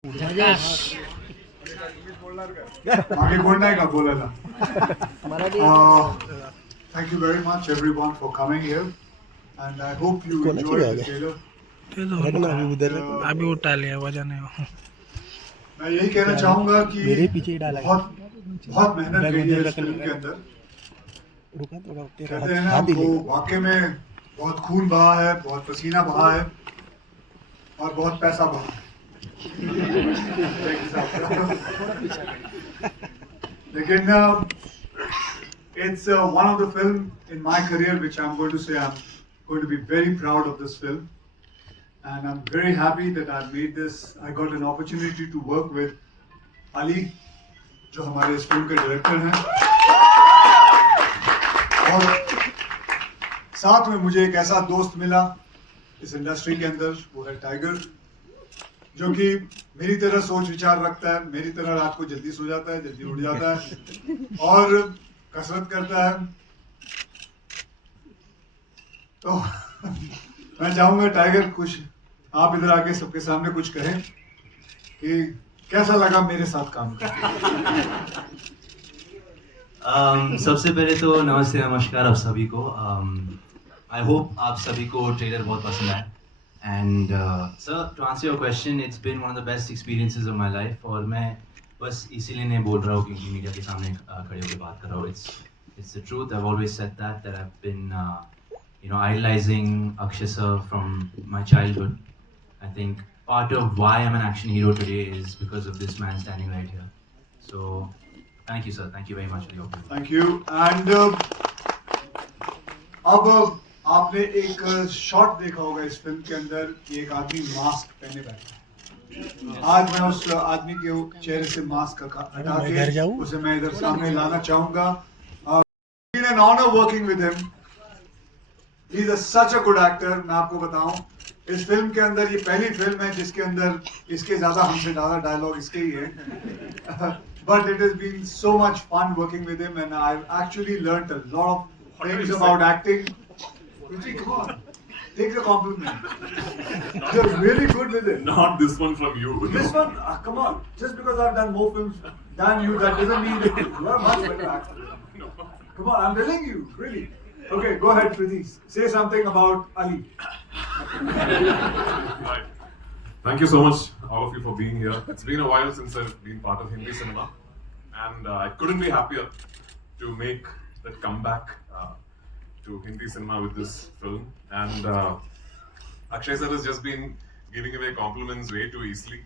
आगे कोण नाही का बोलायला. Thank you very much everyone for coming here and I hope you enjoyed the trailer. अभी उठा लिया वजन है. मैं यही कहना चाहूँगा कि बहुत मेहनत गई है इस फिल्म के अंदर. कहते हैं ना वो वाकई में बहुत खून बहा है, बहुत पसीना बहा है और बहुत पैसा बहा है. लेकिन it's one of the film in my career which I'm going to say I'm going to be very proud of this film and I'm very happy that I made this. I got an opportunity to work with Ali जो हमारे इस film के director हैं और साथ में मुझे एक ऐसा दोस्त मिला इस इंडस्ट्री के अंदर, वो है टाइगर, जो कि मेरी तरह सोच विचार रखता है, मेरी तरह रात को जल्दी सो जाता है, जल्दी उठ जाता है और कसरत करता है. तो मैं चाहूंगा टाइगर कुछ आप इधर आके सबके सामने कुछ कहें कि कैसा लगा मेरे साथ काम करके. सबसे पहले तो नमस्ते नमस्कार आप सभी को. आई होप आप सभी को ट्रेलर बहुत पसंद आया. And sir, to answer your question, it's been one of the best experiences of my life. और मैं बस इसीलिए नहीं बोल रहा हूँ क्योंकि मीडिया के सामने खड़े होकर बात कर रहा हूँ. It's the truth. I've always said that I've been, idolizing Akshay sir from my childhood. I think part of why I'm an action hero today is because of this man standing right here. So, thank you, sir. Thank you very much for the opportunity. Thank you. And अब आपने एक shot देखा होगा इस film के अंदर कि एक आदमी मास्क पहने बैठा है. आज मैं उस आदमी के चेहरे से मास्क हटा के उसे मैं इधर सामने लाना चाहूंगा. It's been an honor working with him. He's such a good actor. मैं आपको बताऊं, इस फिल्म के अंदर ये पहली फिल्म है जिसके अंदर इसके ज्यादा हमसे ज्यादा डायलॉग इसके ही है. But it has been so much fun working with him and I've actually learned a lot of things about acting. Come on, take the compliment. You're really good with it. Not this one from you. This one, come on. Just because I've done more films than you, that doesn't mean that you are much better actor. Come on, I'm telling you, really. Okay, go ahead, Priti. Say something about Ali. Right. Thank you so much, all of you, for being here. It's been a while since I've been part of Hindi cinema, and I couldn't be happier to make that comeback to Hindi cinema with this film. And Akshay sir has just been giving away compliments way too easily.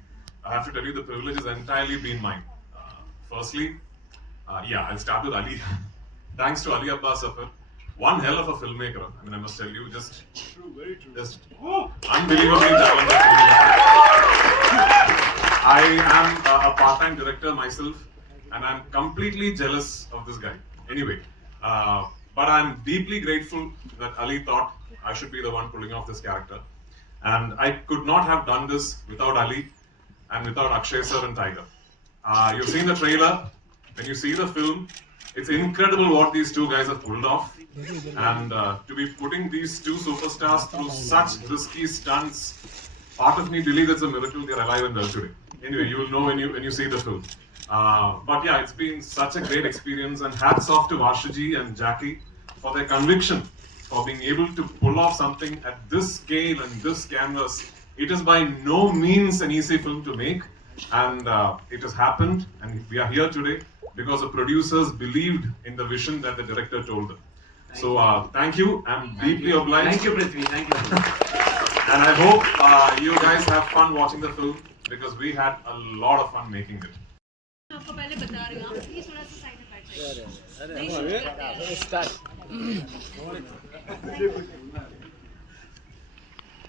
I have to tell you, the privilege has entirely been mine. Firstly, I'll start with Ali. Thanks to Ali Abbas sir, one hell of a filmmaker. I mean, I must tell you, just unbelievably talented filmmaker. I am a part-time director myself, and I'm completely jealous of this guy. Anyway, but I'm deeply grateful that Ali thought I should be the one pulling off this character, and I could not have done this without Ali and without Akshay sir and Tiger. You've seen the trailer. When you see the film, it's incredible what these two guys have pulled off, and to be putting these two superstars through such risky stunts, part of me believes it's a miracle they're alive and well today. Anyway, you will know when you see the film. But yeah, it's been such a great experience, and hats off to Varshaji and Jackie for their conviction, for being able to pull off something at this scale and this canvas. It is by no means an easy film to make, and it has happened, and we are here today because the producers believed in the vision that the director told them. Thank you. I'm deeply obliged. Thank you, Prithvi. Thank you. And I hope you guys have fun watching the film because we had a lot of fun making it. आपको पहले बता रही हूँ, आप please थोड़ा सा side में बैठ जाइए.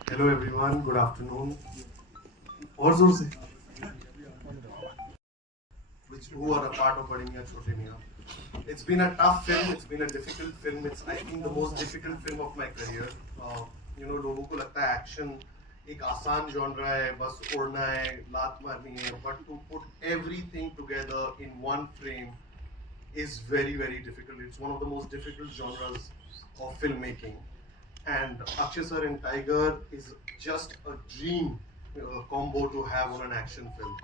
Hello everyone. Good afternoon. और जोर से. Who are a part of Bade Miyan Chote Miyan. It's been a tough film. It's been a difficult film. It's I think the most difficult film of my career. लोगों को लगता है action एक आसान genre है, बस उड़ना है, लात मारनी है, but to put everything together in one frame is very, very difficult. It's one of the most difficult genres of filmmaking. And Akshay sir and Tiger is just a dream combo to have on an action film.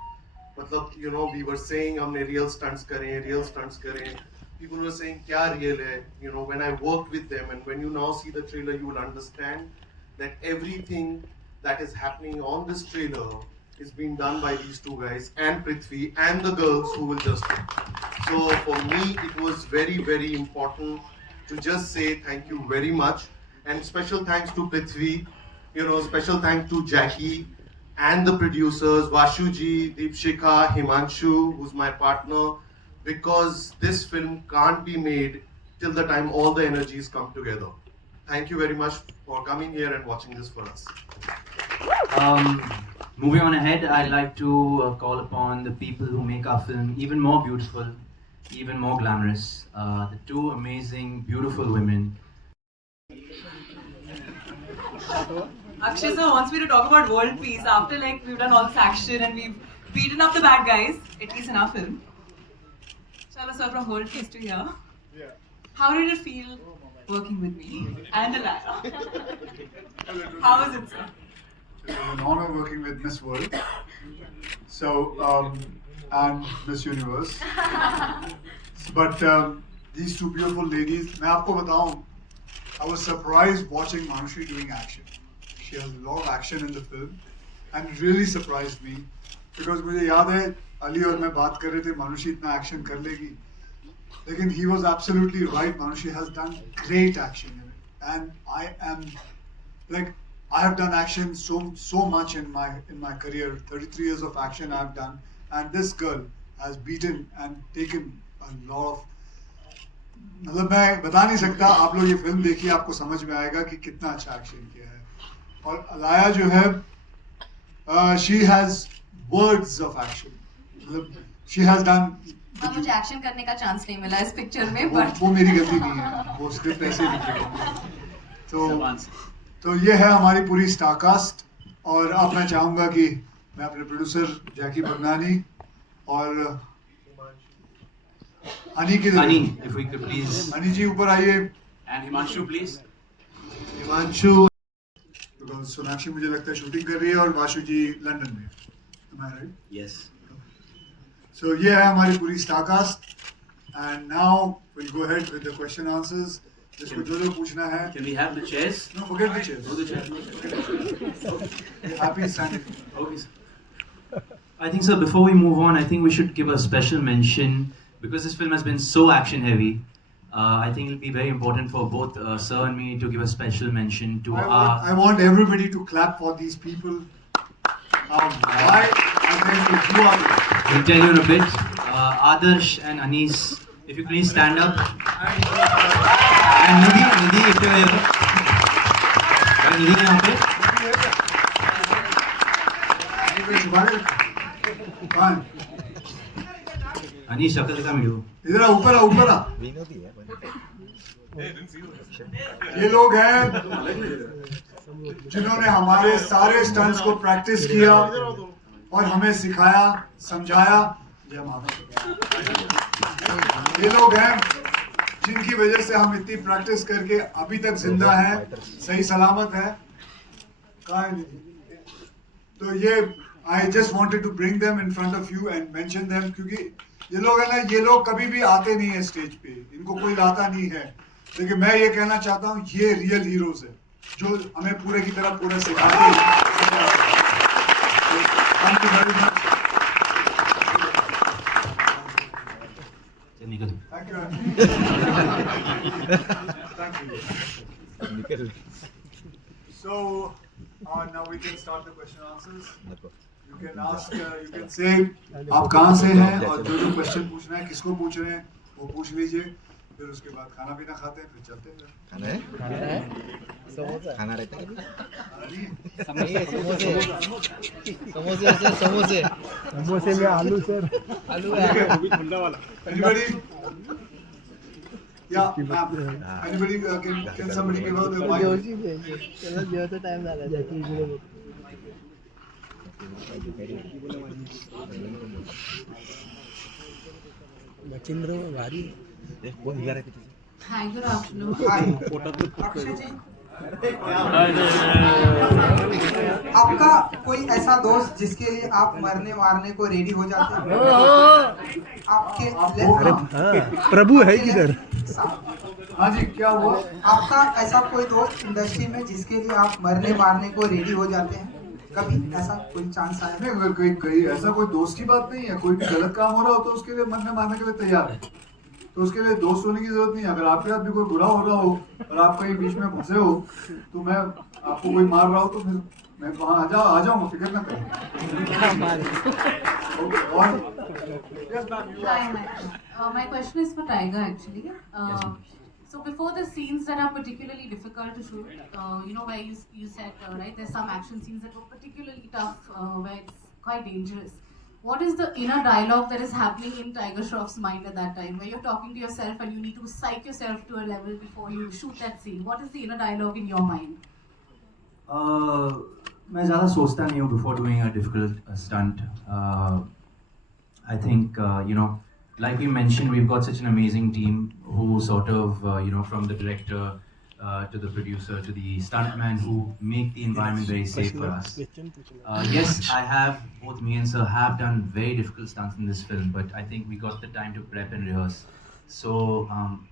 मतलब you know we were saying हमने real stunts करें. People were saying क्या real है. You know when I worked with them and when you now see the trailer you will understand that everything that is happening on this trailer is being done by these two guys and Prithvi and the girls who will just come. So for me it was very important to just say thank you very much and special thanks to Prithvi, you know, special thanks to Jackie and the producers Vashuji, Deepshika, Himanshu, who's my partner, because this film can't be made till the time all the energies come together. Thank you very much for coming here and watching this for us. Moving on ahead, I'd like to call upon the people who make our film even more beautiful, even more glamorous. The two amazing, beautiful women. Akshay sir wants me to talk about world peace after like we've done all this action and we've beaten up the bad guys, at least in our film. Chalo sir, from world peace to here. How did it feel working with me and Alaya? How was it, sir? It was an honor working with Miss World. So, and Miss Universe. But these two beautiful ladies, मैं आपको बताऊं, I was surprised watching Manushi doing action. She has a lot of action in the film and it really surprised me because मुझे याद है अली और मैं बात कर रहे थे Manushi इतना action कर लेगी. लेकिन he was absolutely right. Manushi has done great action in it. And I am like I have done action so much in my career. 33 years of action I have done, and this girl has beaten and taken a lot of. मतलब मैं बता नहीं सकता. आप लोग ये film देखिए आपको समझ में आएगा कि कितना अच्छा एक्शन किया है. और अलाया जो है, she has words of action. मतलब she has done. हाँ, मुझे एक्शन करने का चांस नहीं मिला इस पिक्चर में, वो मेरी गलती नहीं है. वो स्क्रिप्ट ऐसे लिखी. तो ये है हमारी पूरी स्टारकास्ट और अब मैं चाहूँगा कि मैं अपने प्रोड्यूसर जैकी बगनानी और हनी की if we could please. Honey जी ऊपर आइए. And Himanshu, please. Himanshu, because Sonakshi मुझे लगता है शूटिंग कर रही है और वाशु जी लंदन में. Am I right? Yes. So ये है हमारी पूरी star cast and now we'll go ahead with the question answers. जिसको जो पूछना है. Can we have the chairs? No, forget the chairs. Oh, the chairs. Happy standing. Okay. I think, sir, before we move on, I think we should give a special mention because this film has been so action heavy. I think it'll be very important for both sir and me to give a special mention to I want everybody to clap for these people. Why? You are. We'll tell you in a bit. Adarsh and Anis, if you please stand up. And Nidhi, if you're here. Nidhi यहाँ पे. Anis शक्ल दिखा video. इधर ऊपर आ. ये लोग हैं जिन्होंने हमारे सारे स्टंट्स को प्रैक्टिस किया और हमें सिखाया, समझाया. जय माता. ये लोग हैं जिनकी वजह से हम इतनी प्रैक्टिस करके अभी तक जिंदा हैं, सही सलामत है. कहाँ है निधि? तो ये I just wanted to bring them in front of you and mention them क्योंकि ये लोग है ना, ये लोग कभी भी आते नहीं है स्टेज पे, इनको कोई लाता नहीं है. लेकिन मैं ये कहना चाहता हूँ ये रियल हीरोज है जो हमें पूरे की तरह पूरा सिखाते हैं. Thank you very much. Thank you. Thank you. So now we can start the question answers. You can ask, you can say आप कहाँ से हैं और जो क्वेश्चन पूछना है किसको पूछ रहे हैं वो पूछ लीजिए. फिर उसके बाद खाना पीना खाते हैं फिर चलते हैं. खाना है समोसा खाना रहता है. समोसे में आलू सर. आलू है. Anybody? Yeah, ma'am. Anybody can somebody give out the mic? चलो जेवायचा टाइम झाला. जॅकी इकडे बघ. मच्छिंद्र भारी. Hi, good afternoon. Hi. Akshay ji, आपका कोई ऐसा दोस्त जिसके लिए आप मरने मारने को रेडी हो जाते हैं? आपके प्रभु है किधर? हाँ जी, क्या हुआ? आपका ऐसा कोई दोस्त इंडस्ट्री में जिसके लिए आप मरने मारने को रेडी हो जाते हैं? कभी ऐसा कोई चांस आया? नहीं, अगर कोई ऐसा कोई दोस्त की बात नहीं है। कोई भी गलत काम हो रहा हो तो उसके लिए मरने मारने के लिए तैयार है, तो उसके लिए दोस्त होने की जरूरत नहीं है। अगर आपके साथ भी कोई बुरा हो रहा हो और आप कहीं बीच में फंसे हो तो मैं आपको कोई मार रहा हो तो फिर मैं वहाँ आ जाऊँगा, फिक्र ना करें। और My question is for Tiger actually. So before the scenes that are particularly difficult to shoot, where you said, right, there's some action scenes that were particularly tough, where it's quite dangerous. What is the inner dialogue that is happening in Tiger Shroff's mind at that time, where you're talking to yourself and you need to psych yourself to a level before you shoot that scene? What is the inner dialogue in your mind? मैं ज़्यादा सोचता नहीं हूँ before doing a difficult stunt. I think like we mentioned, we've got such an amazing team who sort of from the director to the producer to the stuntman who make the environment very safe for us. Yes, both me and Sir have done very difficult stunts in this film, but I think we got the time to prep and rehearse. So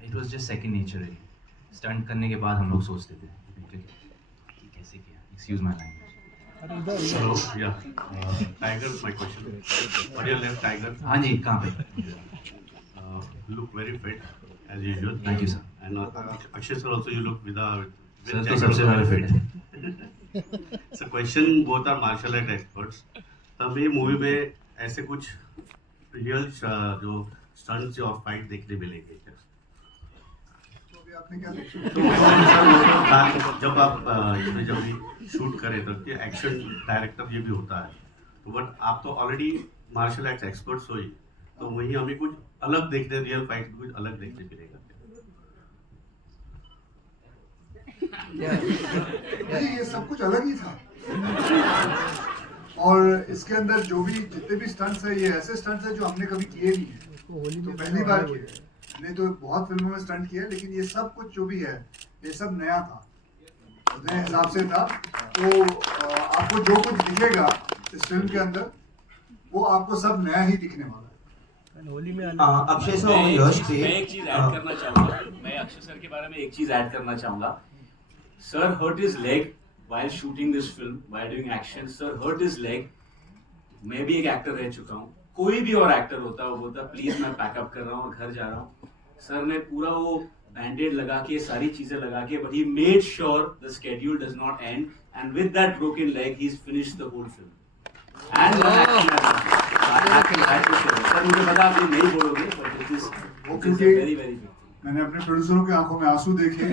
it was just second nature really. Stunt करने के बाद हम लोग सोचते थे कैसे किया. Excuse my language. Hello, yeah. Tiger, my question. On your left, Tiger. हाँ जी, कहाँ पे? Look very fit as usual. Thank you, sir. And Akshay sir also you look with Sir तो सबसे ज़्यादा fit है. So question, both are martial art experts. तब ये movie में ऐसे कुछ रियल जो स्टंट्स और फाइट देखने मिलेंगे क्या? तो अभी आपने क्या देखा? जब आप इसमें जब भी शूट करें तो एक्शन डायरेक्टर ये भी होता है, तो बट आप तो ऑलरेडी मार्शल आर्ट्स एक्सपर्ट्स हो ही, तो वहीं हमें कुछ अलग देखने, रियल फाइट कुछ अलग देखने मिलेगा। ये सब कुछ अलग ही था। और इसके अंदर जो भी जितने भी स्टंट्स है, ये ऐसे स्टंट्स है जो हमने कभी किए नहीं है, तो पहली बार किए। नहीं तो बहुत फिल्मों में स्टंट किया, लेकिन ये सब कुछ जो भी है ये सब नया था, नए हिसाब से था। तो आपको जो कुछ दिखेगा इस फिल्म के अंदर वो आपको सब नया ही दिखने वाला है। अक्षय सर, मैं एक चीज ऐड करना चाहूंगा। मैं अक्षय सर के बारे में एक चीज ऐड करना चाहूंगा। Sir hurt his leg while shooting this film, while doing action. Sir hurt his leg. मैं भी एक एक्टर रह चुका हूँ, कोई भी और एक्टर होता वो बोलता प्लीज मैं पैकअप कर रहा हूँ और घर जा रहा हूँ। सर ने पूरा वो बैंडेड लगा के सारी चीजें लगा के, but he made sure the schedule does not end, and with that broken leg he's finished the whole film. And one action sir मुझे पता आप ये नहीं बोलोगे, but it is very very big. मैंने अपने प्रोड्यूसरों की आंखों में आंसू देखे।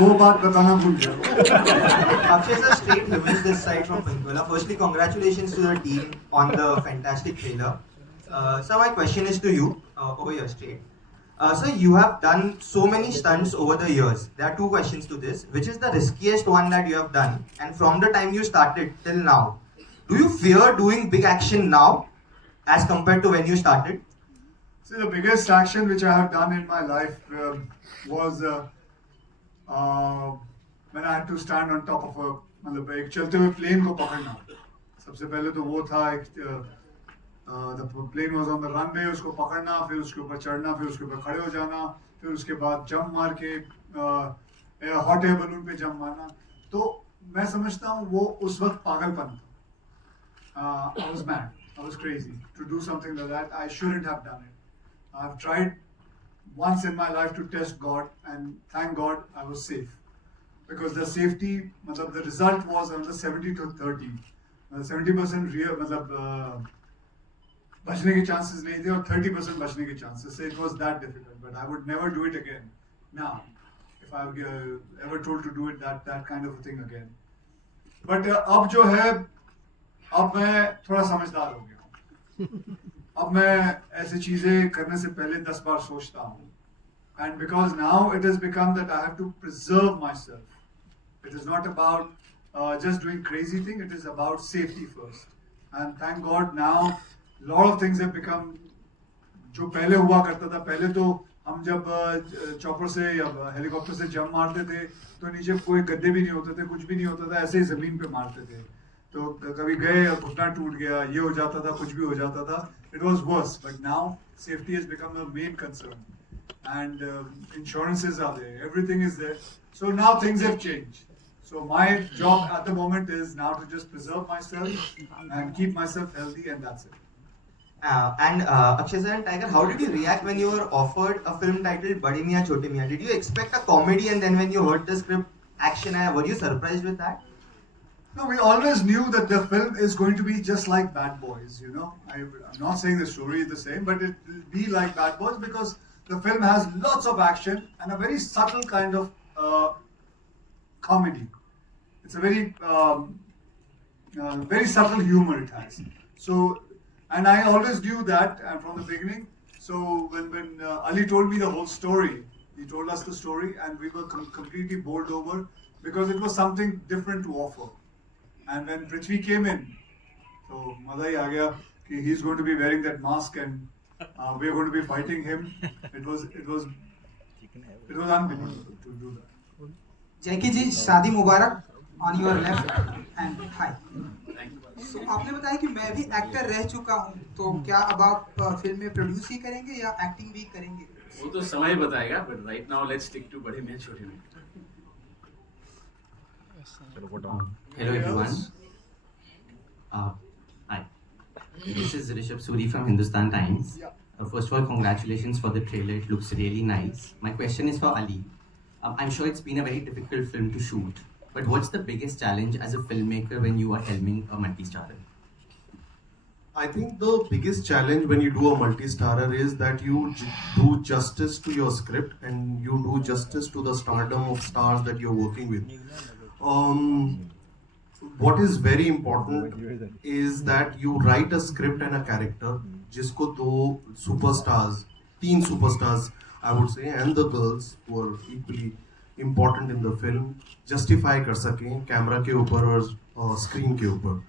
वो बात बताना भूल गया। Akshay sir, straight humans this side from Pinkwala. Firstly, congratulations to the team on the fantastic trailer. Sir, my question is to you, over here straight. Sir, you have done so many stunts over the years. There are two questions to this. Which is the riskiest one that you have done? And from the time you started till now, do you fear doing big action now as compared to when you started? So the biggest action which I have done in my life was when I had to stand on top of मतलब एक चलते हुए plane को पकड़ना। सबसे पहले तो वो था, the plane was on the runway, उसको पकड़ना, फिर उसके ऊपर चढ़ना, फिर उसके ऊपर खड़े हो जाना, फिर उसके बाद जंप मार के हॉट एयर बलून पे जंप मारना। तो मैं समझता हूँ वो उस वक्त पागलपन था। I was mad, I was crazy to do something like that. I shouldn't have done it. I've tried once in my life to test God, and thank God I was safe, because the safety, मतलब the result was under 70 to 30, 70% real, मतलब बचने के chances नहीं थे और 30% बचने के chances. So it was that difficult, but I would never do it again now if I were ever told to do it that kind of a thing again. But अब जो है, अब मैं थोड़ा समझदार हो गया हूँ। अब मैं ऐसी चीजें करने से पहले 10 बार सोचता हूँ। And because now it has become that I have to preserve myself. It is not about just doing crazy thing. It is about safety first. And thank God now, a lot of things have become जो पहले हुआ करता था। पहले तो हम जब chopper से या हेलीकॉप्टर से जंप मारते थे तो नीचे कोई गद्दे भी नहीं होते थे, कुछ भी नहीं होता था, ऐसे ही जमीन पे मारते थे। तो कभी गए और घुटना टूट गया, ये हो जाता था, कुछ भी हो जाता था। It was worse, but now safety has become a main concern, and insurances are there, everything is there. So now things have changed. So my job at the moment is now to just preserve myself and keep myself healthy, and that's it. Akshay sir and Tiger, how did you react when you were offered a film titled Bade Miyan Chote Miyan? Did you expect a comedy, and then when you heard the script action, were you surprised with that? No, we always knew that the film is going to be just like Bad Boys, you know. I'm not saying the story is the same, but it will be like Bad Boys because the film has lots of action and a very subtle kind of comedy. It's a very subtle humor it has. So, and I always knew that from the beginning. So when Ali told me the whole story, he told us the story, and we were completely bowled over because it was something different to offer. And when Prithvi came in, so maza hi aa gaya ki he's going to be wearing that mask and we're going to be fighting him. It was unbelievable to do that. जैकी जी, शादी मुबारक on your left and hi. So आपने बताया कि मैं भी actor रह चुका हूँ, तो क्या अब आप फिल्म में प्रोड्यूस ही करेंगे या एक्टिंग भी करेंगे? वो तो समय बताएगा, but right now let's stick to बड़े मियां छोटे मियां. Hello everyone. Hi. This is Rishabh Suri from Hindustan Times. First of all, congratulations for the trailer. It looks really nice. My question is for Ali. I'm sure it's been a very difficult film to shoot, but what's the biggest challenge as a filmmaker when you are helming a multi-starrer? I think the biggest challenge when you do a multi-starrer is that you do justice to your script and you do justice to the stardom of stars that you're working with. What is very important is that you write a script and a character जिसको तीन superstars I would say, and the girls who are equally important in the film justify कर सकें camera के ऊपर और screen के ऊपर.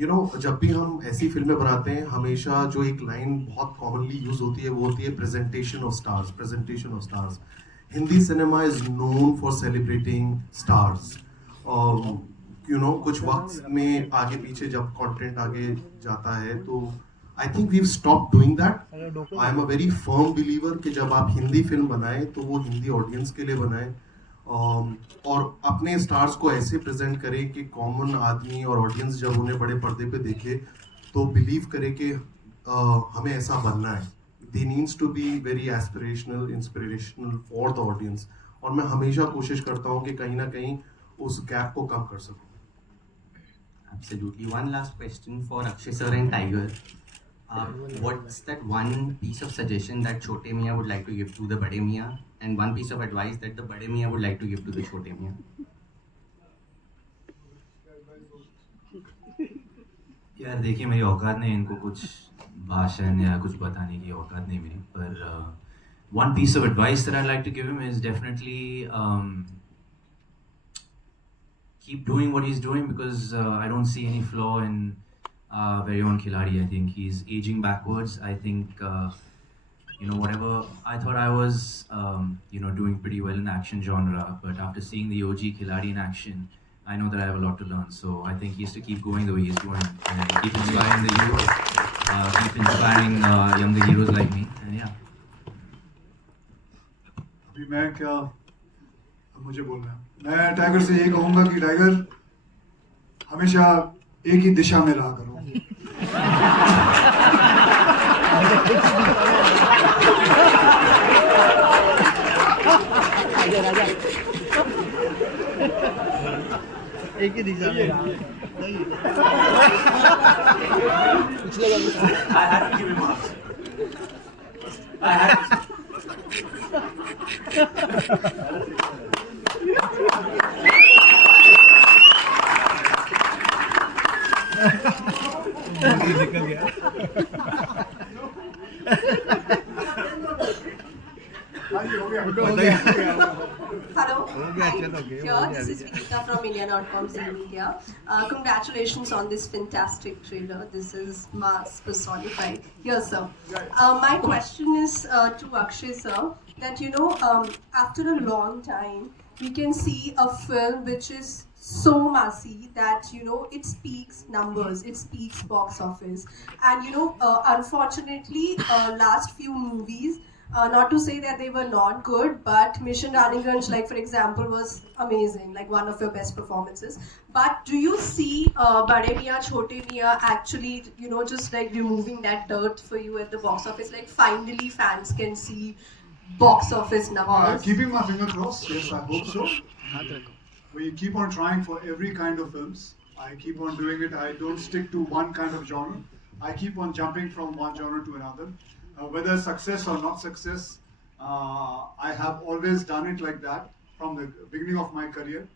You know, जब भी हम ऐसी फिल्में बनाते हैं हमेशा जो एक लाइन बहुत कॉमनली यूज होती है वो होती है presentation of stars. Hindi cinema is known for celebrating stars. You know, कुछ वक्त में आगे पीछे जब कंटेंट आगे जाता है तो I think we stop doing that. I am a very firm believer कि जब आप हिंदी फिल्म बनाएं तो वो हिंदी ऑडियंस के लिए बनाएं और अपने स्टार्स को ऐसे प्रेजेंट करें कि कॉमन आदमी और ऑडियंस जब उन्हें बड़े पर्दे पे देखे तो बिलीव करे कि हमें ऐसा बनना है. They needs to be very aspirational, inspirational for the audience. और मैं हमेशा कोशिश करता हूँ कि कहीं ना कहीं उस गैप को कम कर सकूँ. Absolutely. One last question for Akshay sir and Tiger. What's that one piece of suggestion that Chote Miyan would like to give to the Bade Miyan, and one piece of advice that the Bade Miyan would like to give to the Chote Miyan? यार देखिए, मेरी औकात नहीं इनको कुछ भाषण या कुछ बताने की औकात नहीं मेरी, पर one piece of advice that I'd like to give him is definitely keep doing what he's doing, because I don't see any flaw in very own Khiladi. I think he's aging backwards. I think you know, whatever I thought I was you know, doing pretty well in the action genre, but after seeing the OG Khiladi in action, I know that I have a lot to learn. So I think he has to keep going the way he's going and keep inspiring the heroes, keep inspiring younger heroes like me, and yeah. अभी मैं क्या मुझे बोलना है, मैं tiger से ये कहूँगा कि टाइगर हमेशा एक ही दिशा में रहा करो. एक ही दिशा में रहा. I had to give him marks. I had to. निकल गया. हो गया. Hello. हो गया, चलो, हो गया. this is Vikita from India.com Z Media. Congratulations on this fantastic trailer. This is mass personified. Here, sir. My question is to Akshay, sir, that after a long time, we can see a film which is so massy that it speaks numbers, it speaks box office, and unfortunately, last few movies. Not to say that they were not good, but Mission Raniganj, like for example, was amazing, like one of your best performances. But do you see Bade Miyan Chote Miyan actually, just like removing that dirt for you at the box office? Like finally fans can see box office numbers. Keeping my finger crossed, yes, I hope so. We keep on trying for every kind of films. I keep on doing it. I don't stick to one kind of genre. I keep on jumping from one genre to another. Whether success or not success, I have always done it like that from the beginning of my career,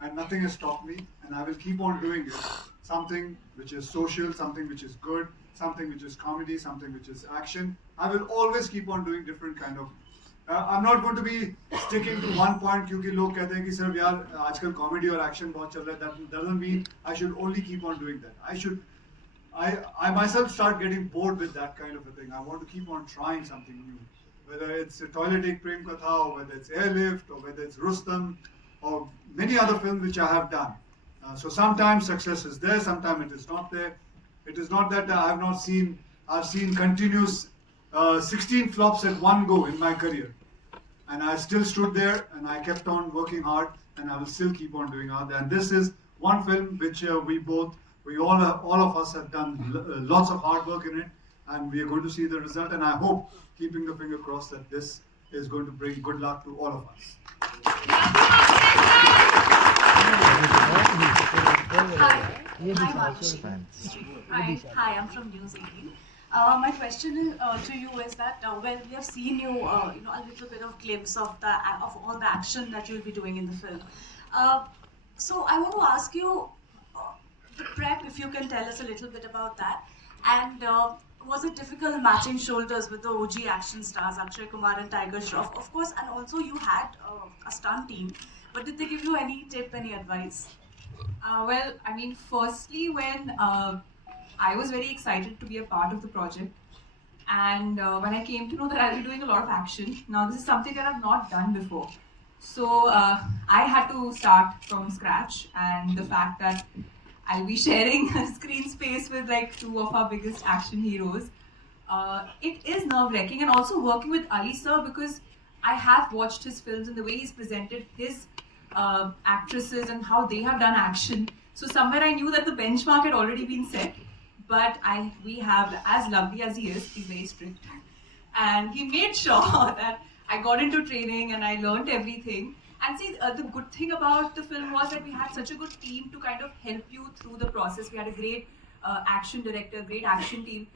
and nothing has stopped me, and I will keep on doing it. Something which is social, something which is good, something which is comedy, something which is action. I will always keep on doing different kind of. I'm not going to be sticking to one point क्योंकि लोग कहते हैं कि सिर्फ यार आजकल comedy और action बहुत चल रहा है. That doesn't mean I should only keep on doing that. I myself start getting bored with that kind of a thing. I want to keep on trying something new. Whether it's a Toilet Ek Prem Katha, or whether it's Airlift, or whether it's Rustam, or many other films which I have done. So sometimes success is there, sometimes it is not there. It is not that I have not seen, I've seen continuous 16 flops at one go in my career. And I still stood there and I kept on working hard and I will still keep on doing hard. And this is one film which we all of us have done lots of hard work in it, and we are going to see the result. And I hope, keeping the finger crossed, that this is going to bring good luck to all of us. Hi, I'm from News 18. My question to you is that well, we have seen you, a little bit of glimpse of all the action that you'll be doing in the film. So I want to ask you. The prep, if you can tell us a little bit about that, and was it difficult matching shoulders with the OG action stars Akshay Kumar and Tiger Shroff, of course, and also you had a stunt team, but did they give you any tip, any advice? Well, I mean, firstly, when I was very excited to be a part of the project, and when I came to know that I'll be doing a lot of action, now this is something that I've not done before. So I had to start from scratch, and the fact that I'll be sharing screen space with like two of our biggest action heroes. It is nerve-wracking, and also working with Ali sir, because I have watched his films and the way he's presented his actresses and how they have done action. So somewhere I knew that the benchmark had already been set, but we have, as lovely as he is, he's very strict. And he made sure that I got into training and I learned everything. And see, the good thing about the film was that we had such a good team to kind of help you through the process. We had a great action director, great action team.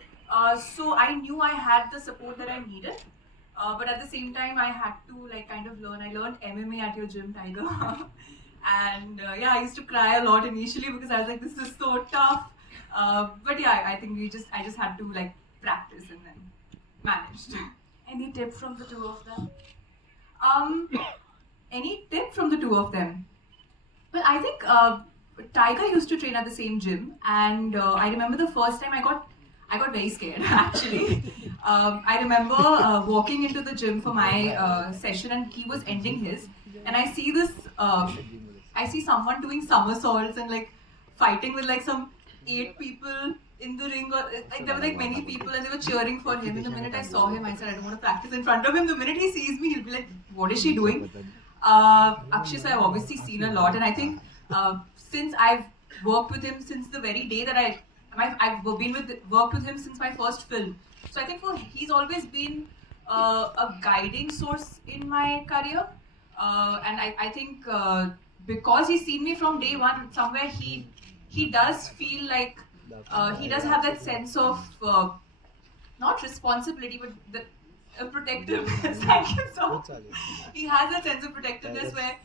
So I knew I had the support that I needed. But at the same time, I had to like kind of learn. I learned MMA at your gym, Tiger. And yeah, I used to cry a lot initially because I was like, this is so tough. But yeah, I think I just had to like practice and then managed. Any tip from the two of them? Any tip from the two of them? Well, I think Tiger used to train at the same gym, and I remember the first time I got very scared actually. I remember walking into the gym for my session, and he was ending his, and I see someone doing somersaults and like fighting with like some 8 people in the ring, or like there were like many people and they were cheering for him. And the minute I saw him, I said I don't want to practice in front of him. The minute he sees me, he'll be like, what is she doing? Akshay, I've obviously seen a lot, and I think since I've worked with him since the very day that I've worked with him since my first film. So I think he's always been a guiding source in my career, and I think because he's seen me from day one, somewhere he does feel like he does have that sense of not responsibility, but protectiveness. Thank you so much. He has that sense of protectiveness where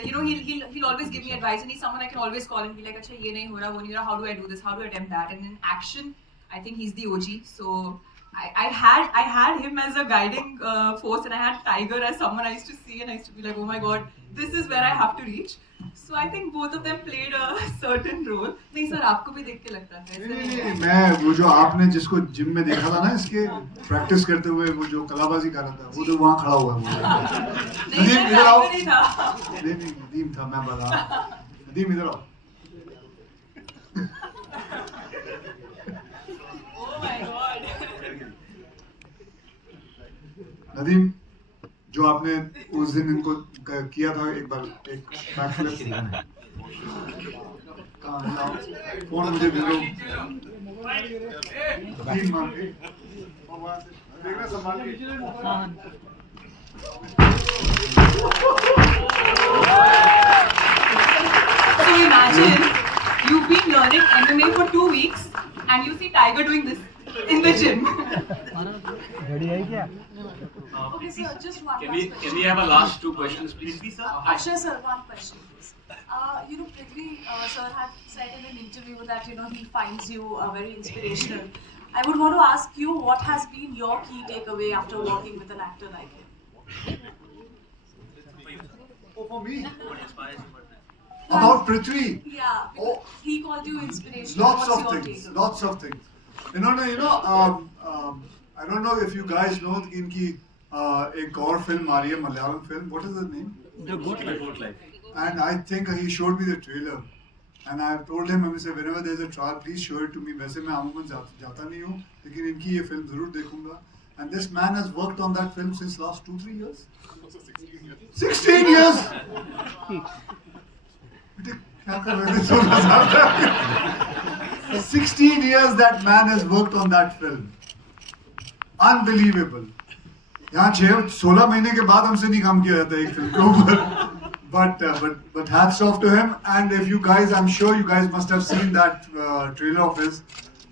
he'll always give me advice, and he's someone I can always call and be like, "Acha, ye nahi ho raha, wo nahi ho raha. How do I do this? How do I attempt that?" And in action, I think he's the OG. So I had him as a guiding force, and I had Tiger as someone I used to see, and I used to be like, "Oh my God, this is where I have to reach. So I think both of them played a certain role. नहीं sir आपको भी देख के लगता था नहीं, मैं वो जो आपने जिसको जिम में देखा था ना इसके प्रैक्टिस करते हुए वो जो कलाबाजी कर रहा था वो तो वहाँ खड़ा हुआ है वो। नदीम इधर आओ। नहीं नदीम था, मैं बता। नदीम इधर आओ। Oh my God. नदीम, जो आपने उस दिन इनको किया था एक बार एक बैकफ्लिप, कहाँ जाओ? फोन मुझे दे दो। तीन मार के। देखना संभाल के। So imagine you've been learning MMA for 2 weeks and you see Tiger doing this in the gym. Okay, sir, just one Can last we have a last 2 questions, please? Akshay sir, one question, please. Prithvi sir had said in an interview that he finds you very inspirational. I would want to ask you, what has been your key takeaway after working with an actor like him? Oh, for me? About Prithvi? Yeah, Oh. he called you inspirational. Lots What's of your things. take? Lots of things. I don't know if you guys know कि इनकी एक और film आ रही है, Malayalam film. What is the name? The Goat Life. And I think he showed me the trailer. And I have told him, I said, whenever there's a trial, please show it to me. वैसे मैं अमूमन जाता नहीं हूँ, लेकिन इनकी ये film जरूर देखूंगा. And this man has worked on that film since last 2-3 years. 16 years. क्या कर रहे थे 16 years that man has worked on that film. Unbelievable. यहाँ 16 महीने के बाद हमसे नहीं काम किया जाता एक फिल्म के ऊपर. But hats off to him. And if you guys, I'm sure you guys must have seen that trailer of his.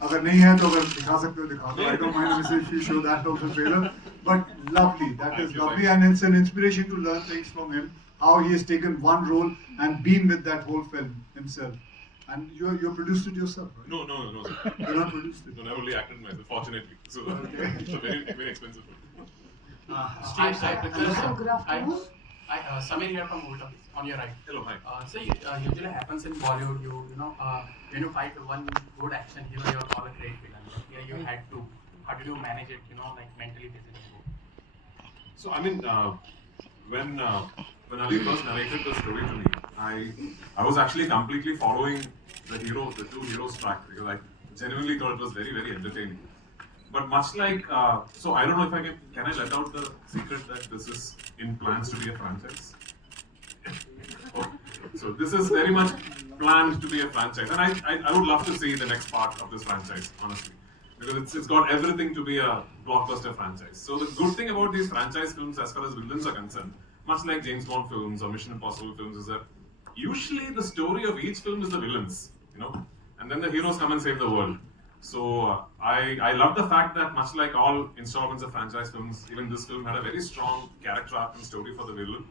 अगर नहीं है तो अगर दिखा सकते हो दिखा दो. I don't mind if you show that also trailer. But lovely, that is lovely, and it's an inspiration to learn things from him. How he has taken one role and been with that whole film himself. And you produced it yourself, right? No, sir. You're not produced it. No, I only acted myself, fortunately. So it's a very, very expensive film. Hi, because Samir here from Ulta, on your right. Hello, hi. So usually happens in Bollywood, when you fight one good action hero, you're called a great villain. But here you had to. How did you manage it, mentally, physically? So, I mean, when Ali first narrated the story to me, I was actually completely following the two heroes track, because I genuinely thought it was very, very entertaining. But much like, so I don't know if can I let out the secret that this is in plans to be a franchise? Oh, so this is very much planned to be a franchise, and I would love to see the next part of this franchise, honestly, because it's got everything to be a blockbuster franchise. So the good thing about these franchise films, as far as villains are concerned, much like James Bond films or Mission Impossible films, is that usually the story of each film is the villains, and then the heroes come and save the world. So I love the fact that much like all installments of franchise films, even this film had a very strong character arc and story for the villain.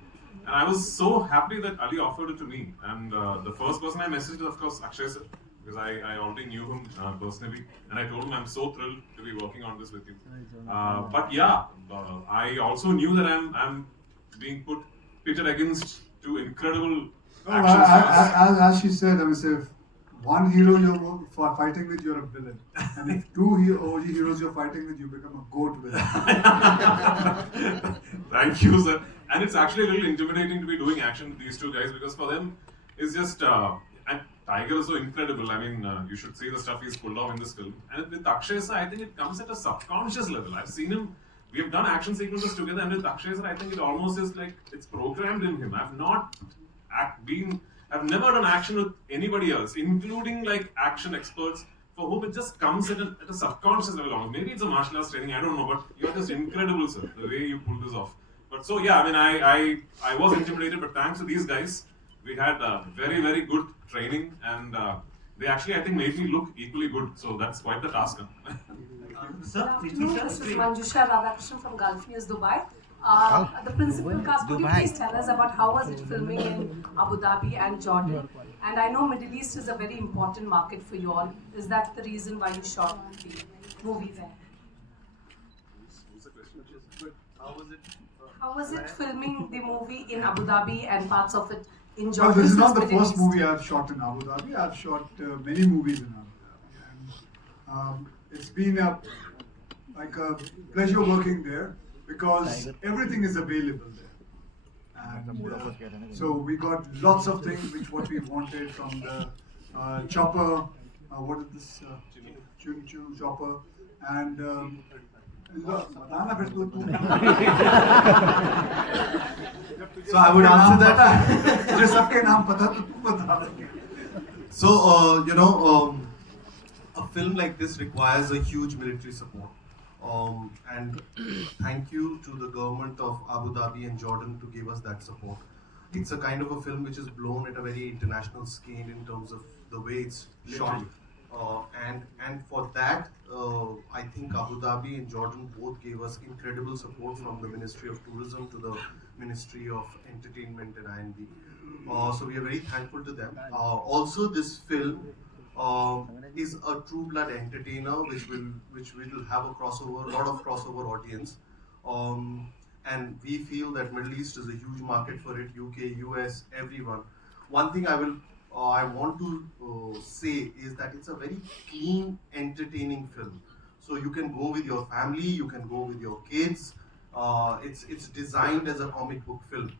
And I was so happy that Ali offered it to me. And the first person I messaged was, of course, Akshay sir, because I already knew him personally. And I told him I'm so thrilled to be working on this with you. But yeah, I also knew that I'm being pitted against two incredible action stars. As she said, if one hero you're fighting with, you're a villain. And if two OG heroes you're fighting with, you become a goat villain. Thank you, sir. And it's actually a little intimidating to be doing action with these two guys, because for them, it's just... and Tiger is so incredible. I mean, you should see the stuff he's pulled off in this film. And with Akshay sir, I think it comes at a subconscious level. I've seen him... We have done action sequences together, and with Akshay sir, I think it almost is like it's programmed in him. I've never done action with anybody else, including like action experts, for whom it just comes at a subconscious level almost. Maybe it's a martial arts training, I don't know, but you're just incredible, sir, the way you pulled this off. But so yeah, I mean, I was intimidated, but thanks to these guys, we had very, very good training, and they actually, I think, made me look equally good. So that's quite the task. Sir, this is Manjusha Radhakrishnan from Gulf News, Dubai. The principal cast, could you please tell us about how was it filming in Abu Dhabi and Jordan? And I know Middle East is a very important market for you all. Is that the reason why you shot the movie there? How was it filming the movie in Abu Dhabi and parts of it in Well, Jordan? this is not the first movie I've shot in Abu Dhabi. I've shot many movies in Abu Dhabi. And, it's been a pleasure working there because everything is available there. And, so we got lots of things what we wanted from the chopper. What is this? Chopper. And So I would answer that. So a film like this requires a huge military support. And thank you to the government of Abu Dhabi and Jordan to give us that support. It's a kind of a film which is blown at a very international scale in terms of the way it's shot. And for that, I think Abu Dhabi and Jordan both gave us incredible support, from the Ministry of Tourism to the Ministry of Entertainment and I&B. So we are very thankful to them. Also, this film is a true blood entertainer, which will have a lot of crossover audience. And we feel that Middle East is a huge market for it. UK, US, everyone. One thing I want to say is that it's a very clean, entertaining film. So you can go with your family, you can go with your kids. It's designed as a comic book film,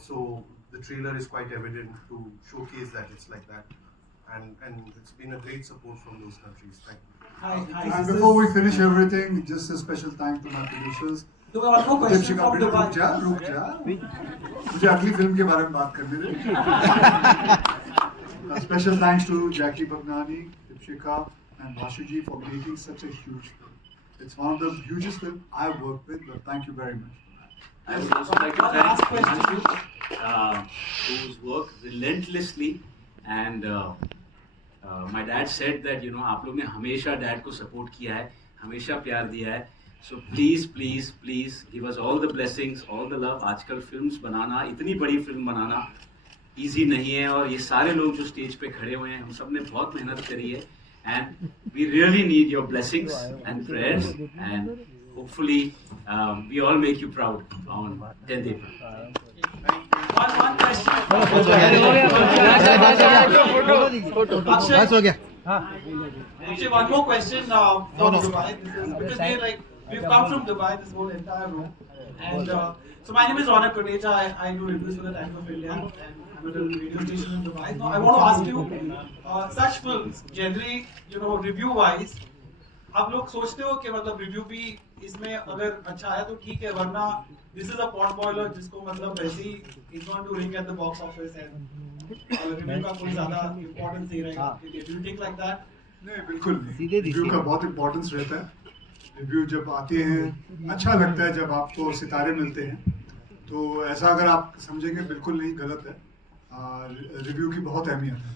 so the trailer is quite evident to showcase that it's like that. And it's been a great support from those countries. Thank you. Hi. And before we finish everything, just a special thank to my producers. रुक जा मुझे अगली film के बारे में बात करने दे. Special thanks to Jackie Bagnani, Dipshika and Vashuji for making such a huge film. It's one of the hugest films I've worked with, but thank you very much. I would also like to thank Himanshu, who's worked relentlessly, and my dad said that आप लोग ने हमेशा dad को support किया है, हमेशा प्यार दिया है. So please give us all the blessings, all the love. आजकल films बनाना, इतनी बड़ी film बनाना easy नहीं है, और ये सारे लोग जो stage पे खड़े हुए हैं, हम सब ने बहुत मेहनत करी है, and we really need your blessings and prayers, and hopefully we all make you proud on 10th April. One question. Actually, one more question from Dubai. Because we've come from Dubai, this whole entire room. And so my name is Ronak Kotecha. I do reviews for the Times of India, and I'm at a radio station in Dubai. Now I want to ask you, such films, generally, review-wise, आप लोग सोचते हो कि मतलब review भी इसमें अगर अच्छा आया तो ठीक है, वरना this is a pot boiler जिसको मतलब वैसे ही is going to ring at the box office and review का कोई ज्यादा इंपॉर्टेंस नहीं रहेगा. Do you think like that? नहीं, बिल्कुल नहीं. रिव्यू का बहुत इंपॉर्टेंस रहता है. रिव्यू जब आते हैं अच्छा लगता है, जब आपको सितारे मिलते हैं, तो ऐसा अगर आप समझेंगे बिल्कुल नहीं, गलत है. रिव्यू की बहुत अहमियत है.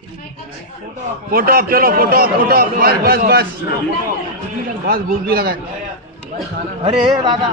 फोटो आप चलो, फोटो बस भूख भी लगा. अरे दादा